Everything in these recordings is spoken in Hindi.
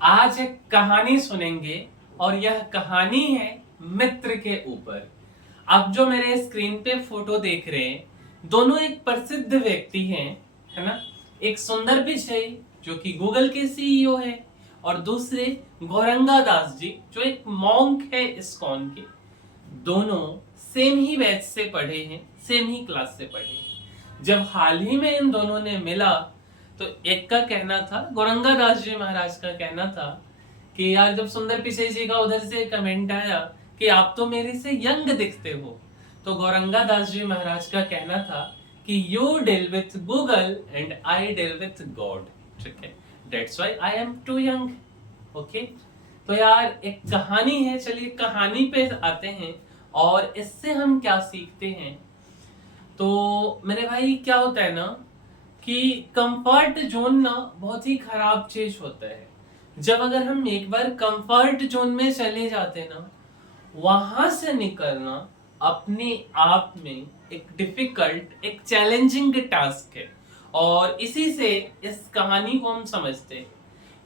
आज एक कहानी सुनेंगे और यह कहानी है मित्र के ऊपर। आप जो मेरे स्क्रीन पे फोटो देख रहे हैं दोनों एक प्रसिद्ध व्यक्ति हैं, है ना। एक सुंदर पिचाई जो कि गूगल के सीईओ है और दूसरे गौरंगा दास जी जो एक मॉन्क है इस्कॉन के। दोनों सेम ही बैच से पढ़े हैं, सेम ही क्लास से पढ़े हैं। जब हाल ही में इन दोनों ने मिला तो एक का कहना था, गौरंगा दास जी महाराज का कहना था कि यार जब सुंदर पिचाई जी का उधर से कमेंट आया कि आप तो मेरे से यंग दिखते हो, तो गौरंगा दास जी महाराज का कहना था कि you deal with Google and I deal with God. ठीक है, that's why I am too young. Okay, तो यार एक कहानी है, चलिए कहानी पे आते हैं और इससे हम क्या सीखते हैं। तो मेरे भाई क्या होता है ना कि कंफर्ट जोन ना बहुत ही खराब चीज होता है। जब अगर हम एक बार कंफर्ट जोन में चले जाते ना, वहां से निकलना अपने आप में एक डिफिकल्ट, एक चैलेंजिंग टास्क है। और इसी से इस कहानी को हम समझते हैं।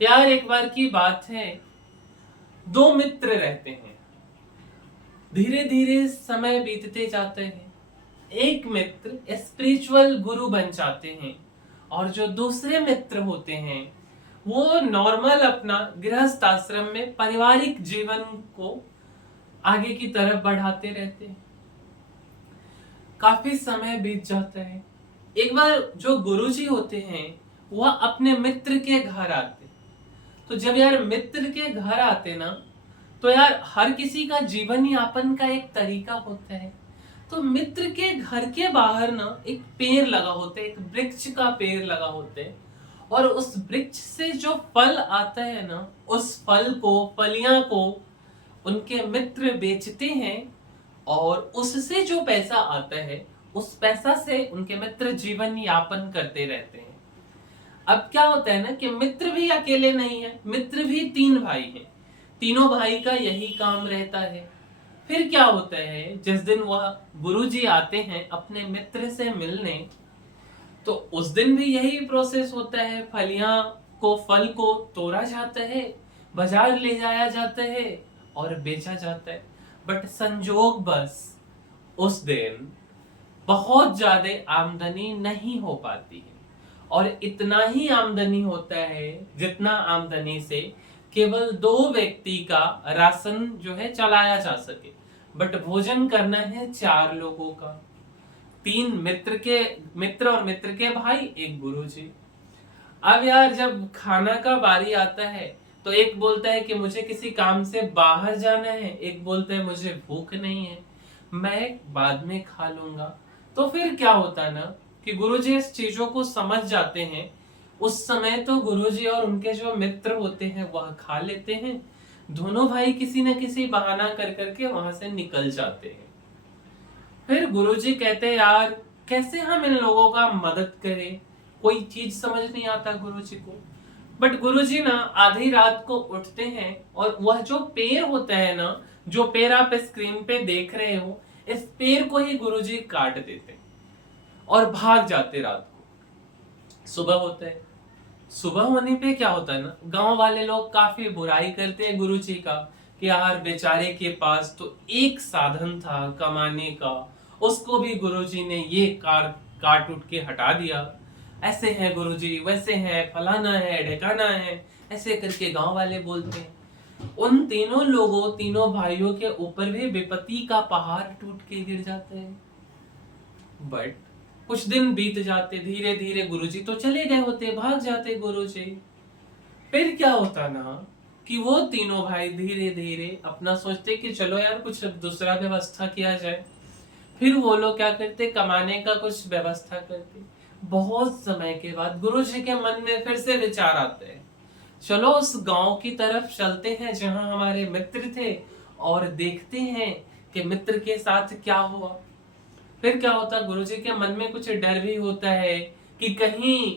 यार एक बार की बात है, दो मित्र रहते हैं। धीरे धीरे समय बीतते जाते हैं। एक मित्र स्पिरिचुअल गुरु बन जाते हैं और जो दूसरे मित्र होते हैं वो नॉर्मल अपना गृहस्थ आश्रम में पारिवारिक जीवन को आगे की तरफ बढ़ाते रहते हैं। काफी समय बीत जाता है। एक बार जो गुरुजी होते हैं वह अपने मित्र के घर आते। तो जब यार मित्र के घर आते ना, तो यार हर किसी का जीवन यापन का एक तरीका होता है। तो मित्र के घर के बाहर ना एक पेड़ लगा होता है, एक वृक्ष का पेड़ लगा होता है। और उस वृक्ष से जो फल आता है ना, उस फल को, फलियां को उनके मित्र बेचते हैं और उससे जो पैसा आता है उस पैसा से उनके मित्र जीवन यापन करते रहते हैं। अब क्या होता है ना कि मित्र भी अकेले नहीं है, मित्र भी तीन भाई हैं। तीनों भाई का यही काम रहता है। फिर क्या होता है, जिस दिन वह गुरुजी आते हैं अपने मित्र से मिलने, तो उस दिन भी यही प्रोसेस होता है। फल को तोड़ा जाता है, बाजार ले जाया जाता है और बेचा जाता है। बट संजोग बस उस दिन बहुत ज्यादा आमदनी नहीं हो पाती है। और इतना ही आमदनी होता है जितना आमदनी से केवल दो व्यक्ति का राशन जो है चलाया जा सके। बट भोजन करना है चार लोगों का, तीन मित्र और मित्र के भाई, एक गुरुजी। अब यार जब खाना का बारी आता है तो एक बोलता है कि मुझे किसी काम से बाहर जाना है, एक बोलता है मुझे भूख नहीं है, मैं बाद में खा लूंगा। तो फिर क्या होता है ना कि गुरुजी इस चीजों को समझ जाते हैं। उस समय तो गुरुजी और उनके जो मित्र होते हैं वह खा लेते हैं। दोनों भाई किसी न किसी बहाना कर करके वहां से निकल जाते हैं। फिर गुरुजी कहते हैं यार कैसे हम इन लोगों का मदद करें, कोई चीज समझ नहीं आता गुरुजी को। बट गुरुजी ना आधी रात को उठते हैं और वह जो पेड़ होता है ना, जो पेड़ आप स्क्रीन पे देख रहे हो, इस पेड़ को ही गुरुजी काट देते और भाग जाते। रात को सुबह होता है। सुबह होने पे क्या होता है ना, गांव वाले लोग काफी बुराई करते हैं गुरुजी का कि यार बेचारे के पास तो एक साधन था कमाने का, उसको भी गुरुजी ने ये काट उठ के हटा दिया। ऐसे हैं गुरुजी, वैसे हैं, फलाना है, ढेकाना है, ऐसे करके गांव वाले बोलते हैं। उन तीनों लोगों, तीनों भाइयों के ऊपर भी विपत्ति का पहाड़ टूट के गिर जाते हैं। बट कुछ दिन बीत जाते, धीरे धीरे गुरुजी तो चले गए होते, भाग जाते गुरुजी। फिर क्या होता ना कि वो तीनों भाई धीरे धीरे अपना सोचते कि चलो यार कुछ दूसरा व्यवस्था किया जाए। फिर वो लोग क्या करते, कमाने का कुछ व्यवस्था करते। बहुत समय के बाद गुरुजी के मन में फिर से विचार आते हैं, चलो उस गांव की तरफ चलते हैं जहां हमारे मित्र थे और देखते हैं कि मित्र के साथ क्या हुआ। फिर क्या होता, गुरुजी के मन में कुछ डर भी होता है कि कहीं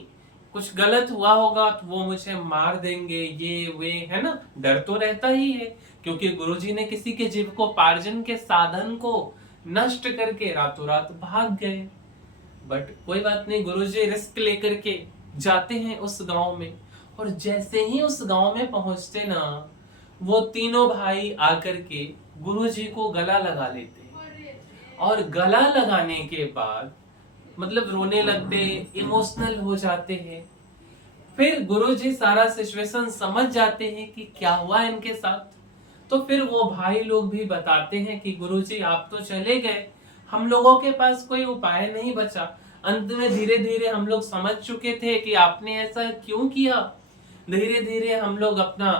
कुछ गलत हुआ होगा तो वो मुझे मार देंगे, ये वे, है ना। डर तो रहता ही है क्योंकि गुरुजी ने किसी के जीविकोपार्जन के साधन को नष्ट करके रातों रात भाग गए। बट कोई बात नहीं, गुरुजी रिस्क लेकर के जाते हैं उस गांव में और जैसे ही उस गांव में पहुंचते ना, वो तीनों भाई आकर के गुरुजी को गला लगा लेते हैं। और गला लगाने के बाद मतलब रोने लगते, इमोशनल हो जाते हैं। फिर गुरुजी सारा सिचुएशन समझ जाते हैं कि क्या हुआ इनके साथ। तो फिर वो भाई लोग भी बताते हैं कि गुरुजी आप तो चले गए, हम लोगों के पास कोई उपाय नहीं बचा। अंत में धीरे धीरे हम लोग समझ चुके थे कि आपने ऐसा क्यों किया। धीरे धीरे हम लोग अपना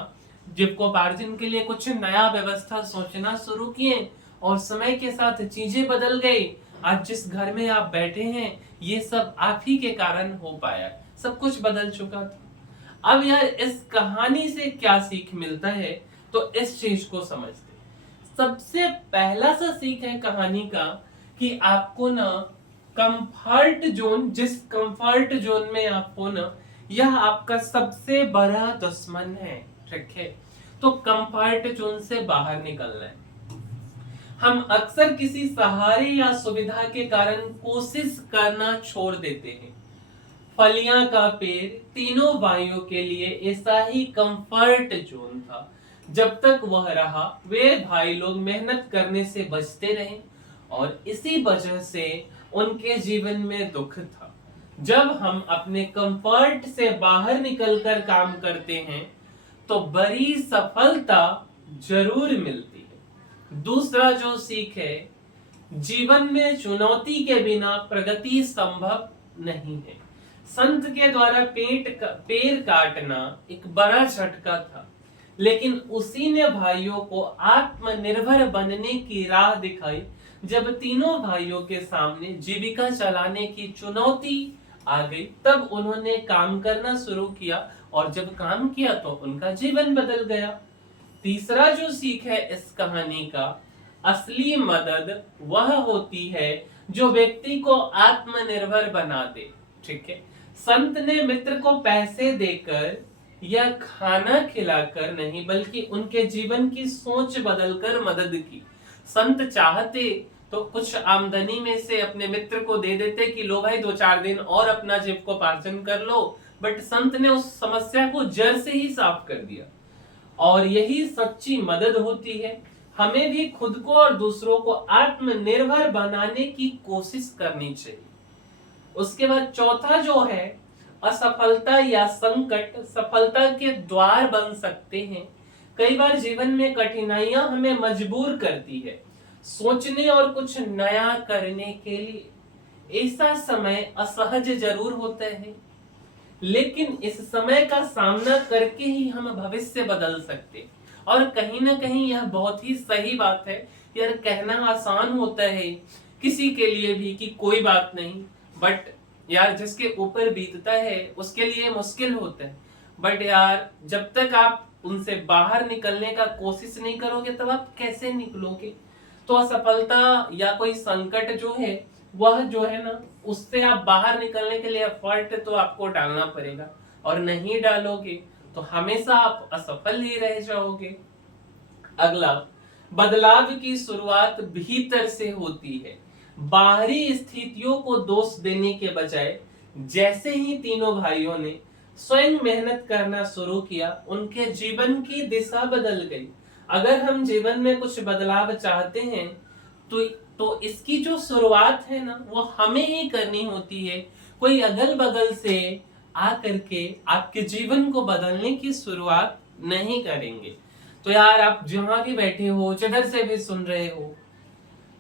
जीविकोपार्जन के लिए कुछ नया व्यवस्था सोचना शुरू किए और समय के साथ चीजें बदल गई। आज जिस घर में आप बैठे हैं ये सब आप ही के कारण हो पाया, सब कुछ बदल चुका था। अब यार इस कहानी से क्या सीख मिलता है, तो इस चीज को समझते। सबसे पहला सा सीख है कहानी का कि आपको ना कंफर्ट जोन, जिस कंफर्ट जोन में आप हो ना, यह आपका सबसे बड़ा दुश्मन है। ठीक है, तो कंफर्ट जोन से बाहर निकलना है। हम अक्सर किसी सहारे या सुविधा के कारण कोशिश करना छोड़ देते हैं। फलियां का पेड़ तीनों भाइयों के लिए ऐसा ही कंफर्ट जोन था। जब तक वह रहा वे भाई लोग मेहनत करने से बचते रहे और इसी वजह से उनके जीवन में दुख था। जब हम अपने कंफर्ट से बाहर निकलकर काम करते हैं तो बड़ी सफलता जरूर मिलती है। दूसरा जो सीख है, जीवन में चुनौती के बिना प्रगति संभव नहीं है। संत के द्वारा पेड़ काटना एक बड़ा झटका था, लेकिन उसी ने भाइयों को आत्मनिर्भर बनने की राह दिखाई। जब तीनों भाइयों के सामने जीविका चलाने की चुनौती आ गई, तब उन्होंने काम करना शुरू किया और जब काम किया तो उनका जीवन बदल गया। तीसरा जो सीख है इस कहानी का, असली मदद वह होती है जो व्यक्ति को आत्मनिर्भर बना दे। ठीक है, संत ने मित्र को पैसे देकर या खाना खिलाकर नहीं, बल्कि उनके जीवन की सोच बदलकर मदद की। संत चाहते तो कुछ आमदनी में से अपने मित्र को दे देते कि लो भाई 2-4 दिन और अपना जीविकोपार्जन कर लो, बट संत ने उस समस्या को जड़ से ही साफ कर दिया। और यही सच्ची मदद होती है। हमें भी खुद को और दूसरों को आत्मनिर्भर बनाने की कोशिश करनी चाहिए। उसके बाद चौथा जो है, असफलता या संकट सफलता के द्वार बन सकते हैं। कई बार जीवन में कठिनाइयां हमें मजबूर करती है सोचने और कुछ नया करने के लिए। ऐसा समय असहज जरूर होता है, लेकिन इस समय का सामना करके ही हम भविष्य बदल सकते। और कहीं ना कहीं यह बहुत ही सही बात है। यार कहना आसान होता है किसी के लिए भी कि कोई बात नहीं, बट यार जिसके ऊपर बीतता है उसके लिए मुश्किल होता है। बट यार जब तक आप उनसे बाहर निकलने का कोशिश नहीं करोगे तब आप कैसे निकलोगे। तो असफलता या कोई संकट जो है वह जो है ना, उससे आप बाहर निकलने के लिए एफर्ट तो आपको डालना पड़ेगा, और नहीं डालोगे तो हमेशा आप असफल ही रह जाओगे। अगला, बदलाव की शुरुआत भीतर से होती है। बाहरी स्थितियों को दोष देने के बजाय जैसे ही तीनों भाइयों ने स्वयं मेहनत करना शुरू किया, उनके जीवन की दिशा बदल गई। अगर हम जीवन में कुछ बदलाव चाहते हैं तो इसकी जो शुरुआत है ना, वो हमें ही करनी होती है। कोई अगल बगल से आकर के आपके जीवन को बदलने की शुरुआत नहीं करेंगे। तो यार आप जहां भी बैठे हो, जिधर से भी सुन रहे हो,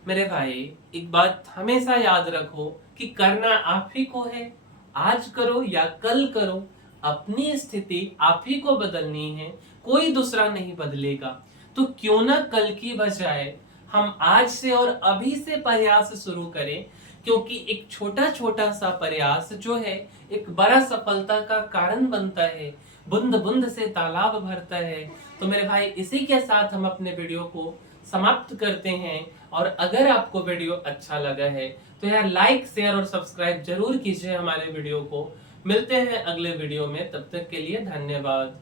मेरे भाई एक बात हमेशा याद रखो कि करना आप ही को है। आज करो या कल करो, अपनी स्थिति आप ही को बदलनी है, कोई दूसरा नहीं बदलेगा। तो क्यों ना कल की बजाय हम आज से और अभी से प्रयास शुरू करें, क्योंकि एक छोटा छोटा सा प्रयास जो है एक बड़ा सफलता का कारण बनता है। बूंद बूंद से तालाब भरता है। तो मेरे भाई इसी के साथ हम अपने वीडियो को समाप्त करते हैं। और अगर आपको वीडियो अच्छा लगा है तो यार लाइक, शेयर और सब्सक्राइब जरूर कीजिए हमारे वीडियो को। मिलते हैं अगले वीडियो में, तब तक के लिए धन्यवाद।